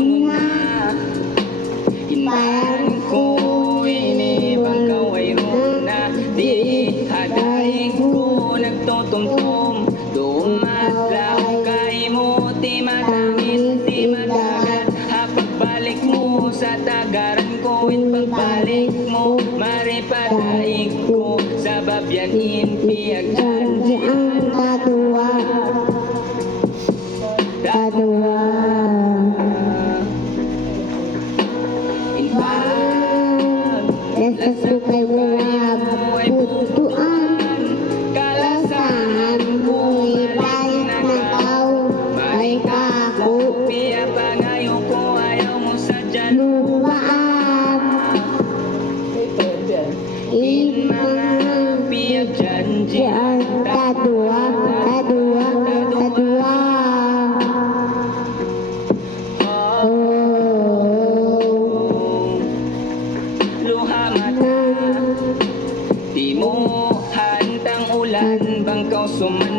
na Hinbahan ko'y inibang kaway na Di hadaig ko nagtutumtum Dumadlaw kay mo Di matangis, di madagat Pagbalik mo sa tagaran ko pagbalik mo maripadaig ko Sa babyanin piyagdan Janji ang katuwa Katuwa Dasas ko kay wala putuan Kalasahan ko'y balik na tao May kako Piya pa ngayon ko ayaw mo sa dyan lupaan In mga Piyag janji Diyan katuwa Katuwa Katuwa Luha mata Di mo hantang ulan Bangkaw suman